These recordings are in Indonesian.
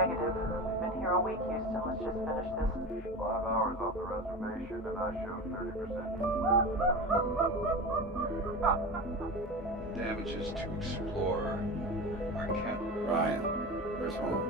Negative. We've been here a week, Houston. Let's just finish this. 5 hours off the reservation, and I show 30%. Damages to Explorer. Arquette. Ryan, where's home?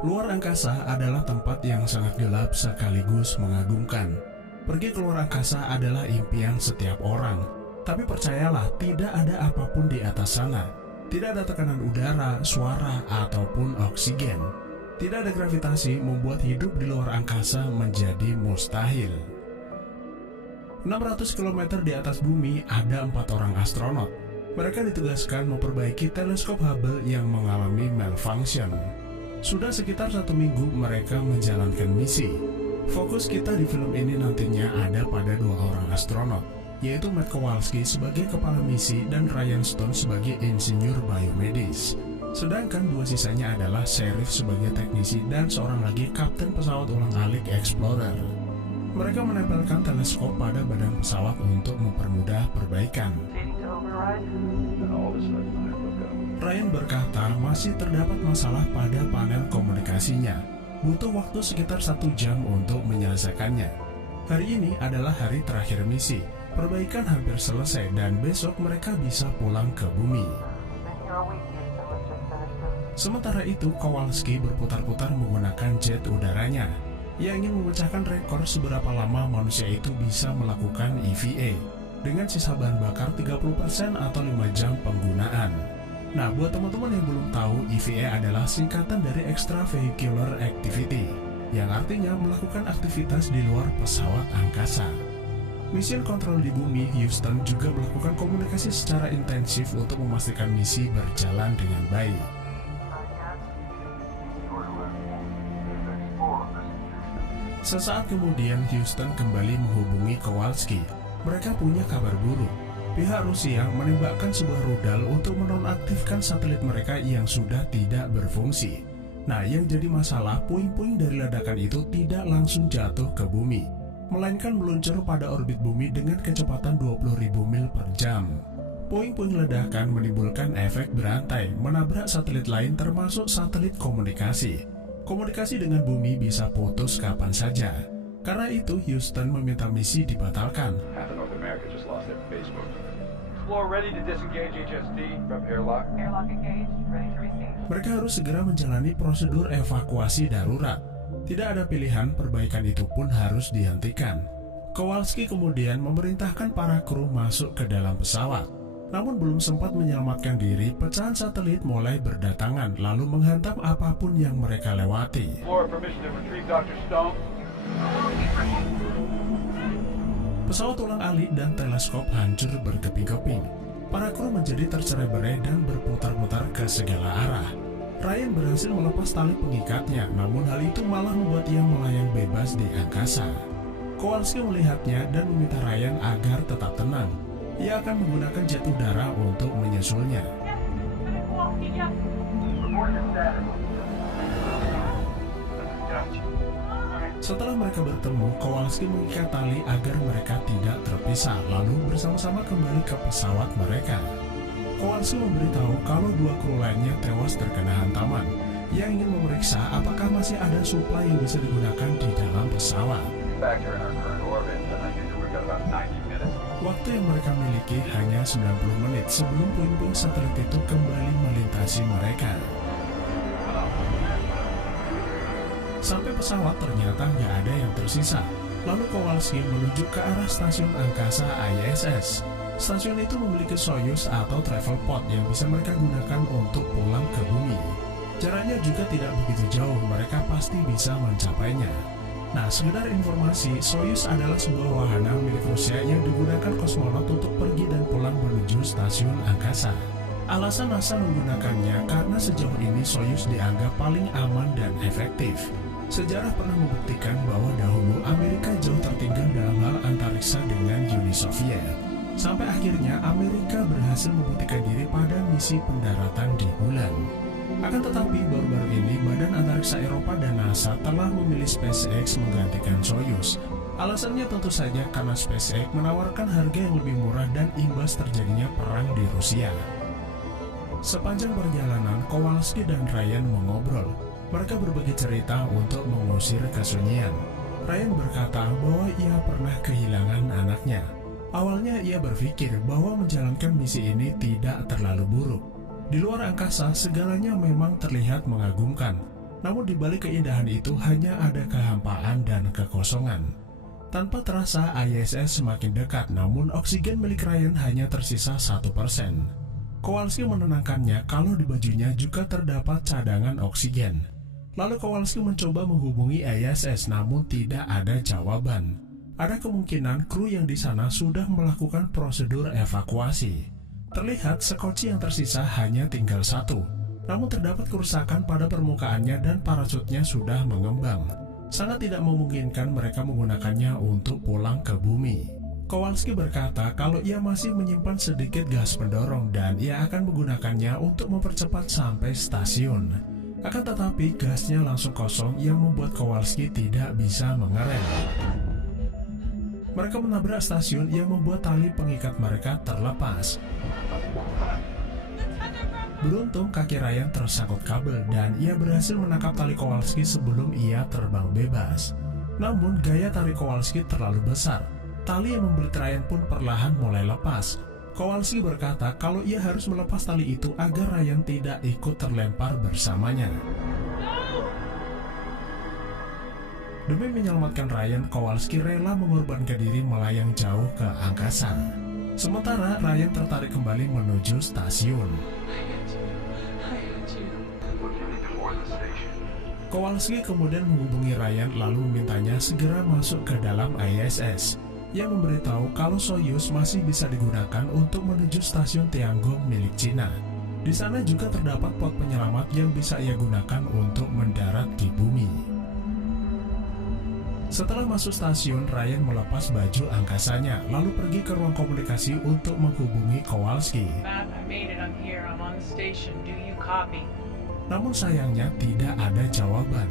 Luar angkasa adalah tempat yang sangat gelap sekaligus mengagumkan. Pergi ke luar angkasa adalah impian setiap orang. Tapi percayalah, tidak ada apapun di atas sana. Tidak ada tekanan udara, suara, ataupun oksigen. Tidak ada gravitasi membuat hidup di luar angkasa menjadi mustahil. 600 km di atas bumi ada 4 orang astronot. Mereka ditugaskan memperbaiki teleskop Hubble yang mengalami malfunction. Sudah sekitar 1 minggu mereka menjalankan misi. Fokus kita di film ini nantinya ada pada 2 orang astronot, yaitu Matt Kowalski sebagai kepala misi dan Ryan Stone sebagai insinyur biomedis. Sedangkan 2 sisanya adalah Sheriff sebagai teknisi dan seorang lagi kapten pesawat ulang-alik Explorer. Mereka menempelkan teleskop pada badan pesawat untuk mempermudah perbaikan. Proceeding to override. Then all of a sudden I look up. Ryan berkata masih terdapat masalah pada panel komunikasinya. Butuh waktu sekitar 1 jam untuk menyelesaikannya. Hari ini adalah hari terakhir misi. Perbaikan hampir selesai dan besok mereka bisa pulang ke bumi. Been here a week, Houston. Let's just finish this. Sementara itu, Kowalski berputar-putar menggunakan jet udaranya. Ia ingin memecahkan rekor seberapa lama manusia itu bisa melakukan EVA dengan sisa bahan bakar 30% atau 5 jam penggunaan. Nah, buat teman-teman yang belum tahu, EVA adalah singkatan dari Extravehicular Activity, yang artinya melakukan aktivitas di luar pesawat angkasa. Mission Control di bumi, Houston juga melakukan komunikasi secara intensif untuk memastikan misi berjalan dengan baik. Sesaat kemudian, Houston kembali menghubungi Kowalski. Mereka punya kabar buruk. Pihak Rusia menembakkan sebuah rudal untuk menonaktifkan satelit mereka yang sudah tidak berfungsi. Nah, yang jadi masalah, puing-puing dari ledakan itu tidak langsung jatuh ke bumi, melainkan meluncur pada orbit bumi dengan kecepatan 20.000 mil per jam. Puing-puing ledakan menimbulkan efek berantai, menabrak satelit lain termasuk satelit komunikasi. Komunikasi dengan bumi bisa putus kapan saja. Karena itu, Houston meminta misi dibatalkan. Half of North America just lost their Facebook. Explorer ready to disengage HSD. Prep airlock. Airlock engaged. Ready to receive. Mereka harus segera menjalani prosedur evakuasi darurat. Tidak ada pilihan, perbaikan itu pun harus dihentikan. Kowalski kemudian memerintahkan para kru masuk ke dalam pesawat. Namun belum sempat menyelamatkan diri, pecahan satelit mulai berdatangan lalu menghantam apapun yang mereka lewati. Explorer permission to retrieve Dr. Stone. Pesawat ulang-alik dan teleskop hancur berkeping-keping. Para kru menjadi tercerai-berai dan berputar-putar ke segala arah. Ryan berhasil melepas tali pengikatnya, namun hal itu malah membuat ia melayang bebas di angkasa. Kowalski melihatnya dan meminta Ryan agar tetap tenang. Ia akan menggunakan jet udara untuk menyusulnya. Setelah mereka bertemu, Kowalski mengikat tali agar mereka tidak terpisah, lalu bersama-sama kembali ke pesawat mereka. Kowalski memberitahu kalau 2 kru lainnya tewas terkena hantaman. Ia ingin memeriksa apakah masih ada suplai yang bisa digunakan di dalam pesawat. Factor in our current orbit, and I think that we've got about 90 minutes. Waktu yang mereka miliki hanya 90 menit sebelum puing-puing satelit itu kembali melintasi mereka. Sampai pesawat ternyata nggak ada yang tersisa. Lalu Kowalski menunjuk ke arah stasiun angkasa ISS. Stasiun itu memiliki Soyuz atau travel pod yang bisa mereka gunakan untuk pulang ke bumi. Jaraknya juga tidak begitu jauh, mereka pasti bisa mencapainya. Nah, sekedar informasi, Soyuz adalah sebuah wahana milik Rusia yang digunakan kosmonot untuk pergi dan pulang menuju stasiun angkasa. Alasan NASA menggunakannya karena sejauh ini Soyuz dianggap paling aman dan efektif. Sejarah pernah membuktikan bahwa dahulu Amerika jauh tertinggal dalam hal antariksa dengan Uni Soviet. Sampai akhirnya Amerika berhasil membuktikan diri pada misi pendaratan di bulan. Akan tetapi baru-baru ini Badan Antariksa Eropa dan NASA telah memilih SpaceX menggantikan Soyuz. Alasannya tentu saja karena SpaceX menawarkan harga yang lebih murah dan imbas terjadinya perang di Rusia. Sepanjang perjalanan, Kowalski dan Ryan mengobrol. Mereka berbagi cerita untuk mengusir kesunyian. Ryan berkata bahwa ia pernah kehilangan anaknya. Awalnya ia berpikir bahwa menjalankan misi ini tidak terlalu buruk. Di luar angkasa, segalanya memang terlihat mengagumkan. Namun di balik keindahan itu hanya ada kehampaan dan kekosongan. Tanpa terasa, ISS semakin dekat, namun oksigen milik Ryan hanya tersisa 1%. Kowalski menenangkannya kalau di bajunya juga terdapat cadangan oksigen. Lalu Kowalski mencoba menghubungi ISS, namun tidak ada jawaban. Ada kemungkinan kru yang di sana sudah melakukan prosedur evakuasi. Terlihat sekoci yang tersisa hanya tinggal 1, namun terdapat kerusakan pada permukaannya dan parachutnya sudah mengembang. Sangat tidak memungkinkan mereka menggunakannya untuk pulang ke bumi. Kowalski berkata kalau ia masih menyimpan sedikit gas pendorong dan ia akan menggunakannya untuk mempercepat sampai stasiun. Akan tetapi gasnya langsung kosong yang membuat Kowalski tidak bisa mengerem. Mereka menabrak stasiun yang membuat tali pengikat mereka terlepas. Beruntung kaki Ryan tersangkut kabel dan ia berhasil menangkap tali Kowalski sebelum ia terbang bebas. Namun gaya tarik Kowalski terlalu besar. Tali yang membelit Ryan pun perlahan mulai lepas. Kowalski berkata kalau ia harus melepas tali itu agar Ryan tidak ikut terlempar bersamanya. Demi menyelamatkan Ryan, Kowalski rela mengorbankan diri melayang jauh ke angkasa. Sementara Ryan tertarik kembali menuju stasiun. Kowalski kemudian menghubungi Ryan lalu memintanya segera masuk ke dalam ISS. Ia memberitahu kalau Soyuz masih bisa digunakan untuk menuju stasiun Tiangong milik Cina. Di sana juga terdapat pot penyelamat yang bisa ia gunakan untuk mendarat di bumi. Setelah masuk stasiun, Ryan melepas baju angkasanya lalu pergi ke ruang komunikasi untuk menghubungi Kowalski. Namun sayangnya tidak ada jawaban.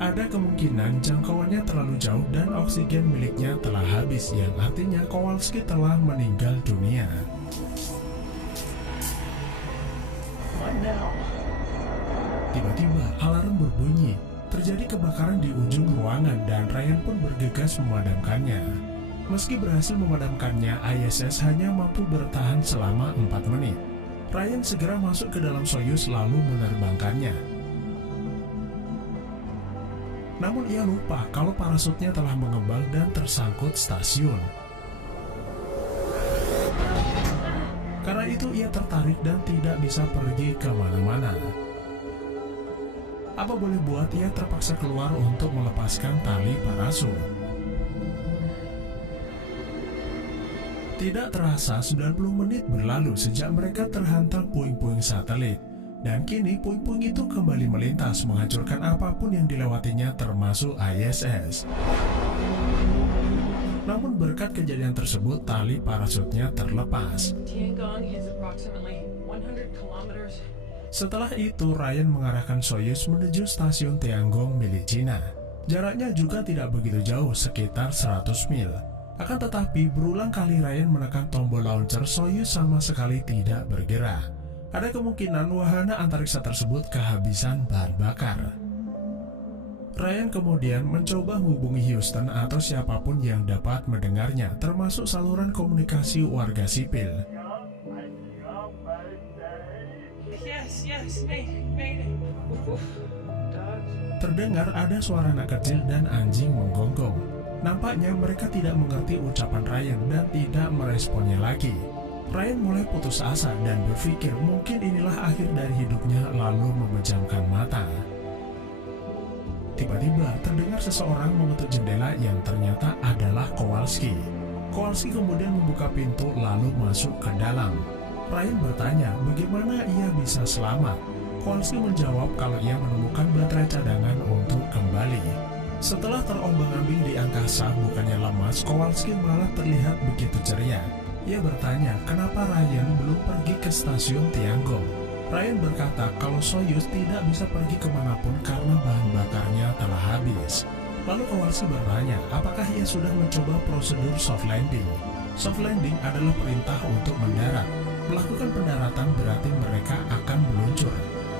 Ada kemungkinan jangkauannya terlalu jauh dan oksigen miliknya telah habis, yang artinya Kowalski telah meninggal dunia. Tiba-tiba alarm berbunyi. Terjadi kebakaran di ujung ruangan dan Ryan pun bergegas memadamkannya. Meski berhasil memadamkannya, ISS hanya mampu bertahan selama 4 menit. Ryan segera masuk ke dalam Soyuz lalu menerbangkannya. Namun ia lupa kalau parasutnya telah mengembang dan tersangkut stasiun. Karena itu ia tertarik dan tidak bisa pergi kemana-mana. Apa boleh buat, ia terpaksa keluar untuk melepaskan tali parasut. Tidak terasa 90 menit berlalu sejak mereka terhantam puing-puing satelit. Dan kini puing-puing itu kembali melintas menghancurkan apapun yang dilewatinya termasuk ISS. Namun berkat kejadian tersebut tali parasutnya terlepas. Setelah itu Ryan mengarahkan Soyuz menuju stasiun Tiangong milik Cina. Jaraknya juga tidak begitu jauh, sekitar 100 mil. Akan tetapi berulang kali Ryan menekan tombol launcher, Soyuz sama sekali tidak bergerak. Ada kemungkinan wahana antariksa tersebut kehabisan bahan bakar. Ryan kemudian mencoba menghubungi Houston atau siapapun yang dapat mendengarnya, termasuk saluran komunikasi warga sipil. Terdengar ada suara anak kecil dan anjing menggonggong. Nampaknya mereka tidak mengerti ucapan Ryan dan tidak meresponnya lagi. Ryan mulai putus asa dan berpikir mungkin inilah akhir dari hidupnya, lalu memejamkan mata. Tiba-tiba terdengar seseorang mengetuk jendela yang ternyata adalah Kowalski. Kowalski kemudian membuka pintu lalu masuk ke dalam. Ryan bertanya bagaimana ia bisa selamat. Kowalski menjawab kalau ia menemukan baterai cadangan untuk kembali. Setelah terombang-ambing di angkasa bukannya lemas, Kowalski malah terlihat begitu ceria. Ia bertanya kenapa Ryan belum pergi ke stasiun Tiangong. Ryan berkata kalau Soyuz tidak bisa pergi kemanapun karena bahan bakarnya telah habis. Lalu Kowalski bertanya apakah ia sudah mencoba prosedur soft landing. Soft landing adalah perintah untuk mendarat. Melakukan pendaratan berarti mereka akan meluncur.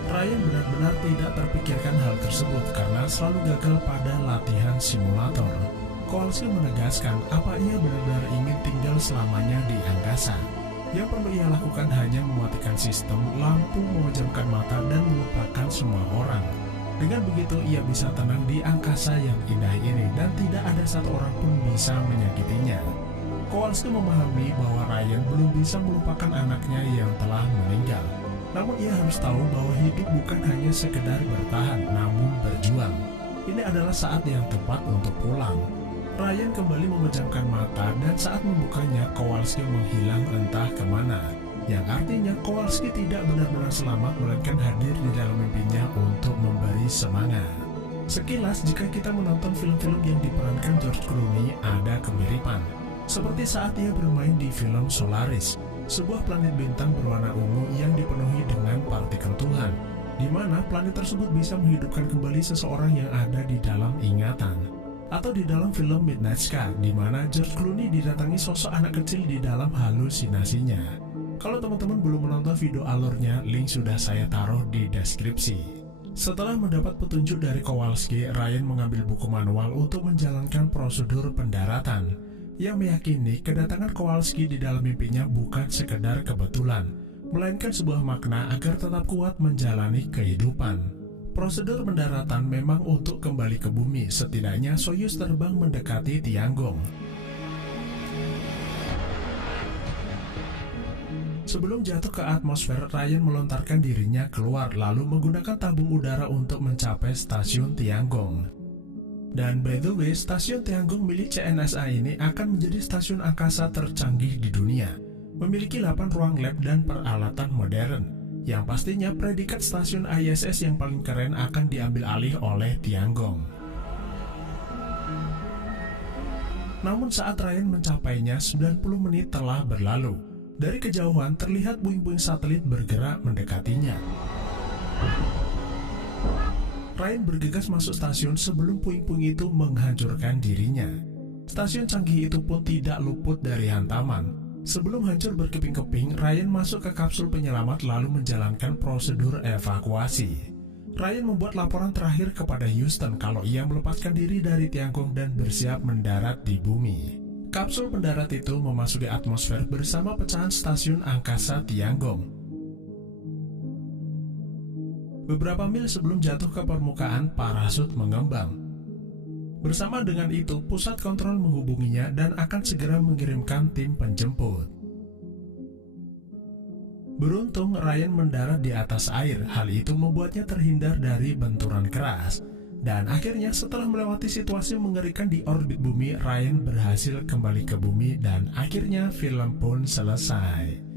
Ryan benar-benar tidak terpikirkan hal tersebut karena selalu gagal pada latihan simulator. Kowalski menegaskan apa ia benar-benar ingin tinggal selamanya di angkasa. Yang perlu ia lakukan hanya mematikan sistem, lampu, memejamkan mata, dan melupakan semua orang. Dengan begitu ia bisa tenang di angkasa yang indah ini dan tidak ada satu orang pun bisa menyakitinya. Kowalski memahami bahwa Ryan belum bisa melupakan anaknya yang telah meninggal. Namun ia harus tahu bahwa hidup bukan hanya sekedar bertahan, namun berjuang. Ini adalah saat yang tepat untuk pulang. Ryan kembali memejamkan mata dan saat membukanya Kowalski menghilang entah kemana. Yang artinya Kowalski tidak benar-benar selamat melainkan hadir di dalam mimpinya untuk memberi semangat. Sekilas jika kita menonton film-film yang diperankan George Clooney ada kemiripan. Seperti saat ia bermain di film Solaris, sebuah planet bintang berwarna ungu yang dipenuhi dengan partikel Tuhan, di mana planet tersebut bisa menghidupkan kembali seseorang yang ada di dalam ingatan. Atau di dalam film Midnight Sky, di mana George Clooney didatangi sosok anak kecil di dalam halusinasinya. Kalau teman-teman belum menonton video alurnya, link sudah saya taruh di deskripsi. Setelah mendapat petunjuk dari Kowalski, Ryan mengambil buku manual untuk menjalankan prosedur pendaratan. Ia meyakini kedatangan Kowalski di dalam mimpinya bukan sekedar kebetulan, melainkan sebuah makna agar tetap kuat menjalani kehidupan. Prosedur pendaratan memang untuk kembali ke bumi, setidaknya Soyuz terbang mendekati Tiangong. Sebelum jatuh ke atmosfer, Ryan melontarkan dirinya keluar lalu menggunakan tabung udara untuk mencapai stasiun Tiangong. Dan by the way, stasiun Tiangong milik CNSA ini akan menjadi stasiun angkasa tercanggih di dunia. Memiliki 8 ruang lab dan peralatan modern. Yang pastinya predikat stasiun ISS yang paling keren akan diambil alih oleh Tiangong. Namun saat Ryan mencapainya, 90 menit telah berlalu. Dari kejauhan terlihat puing-puing satelit bergerak mendekatinya. Ryan bergegas masuk stasiun sebelum puing-puing itu menghancurkan dirinya. Stasiun canggih itu pun tidak luput dari hantaman. Sebelum hancur berkeping-keping, Ryan masuk ke kapsul penyelamat lalu menjalankan prosedur evakuasi. Ryan membuat laporan terakhir kepada Houston kalau ia melepaskan diri dari Tiangong dan bersiap mendarat di bumi. Kapsul pendarat itu memasuki atmosfer bersama pecahan stasiun angkasa Tiangong. Beberapa mil sebelum jatuh ke permukaan, parasut mengembang. Bersama dengan itu, pusat kontrol menghubunginya dan akan segera mengirimkan tim penjemput. Beruntung, Ryan mendarat di atas air. Hal itu membuatnya terhindar dari benturan keras. Dan akhirnya setelah melewati situasi mengerikan di orbit bumi, Ryan berhasil kembali ke bumi dan akhirnya film pun selesai.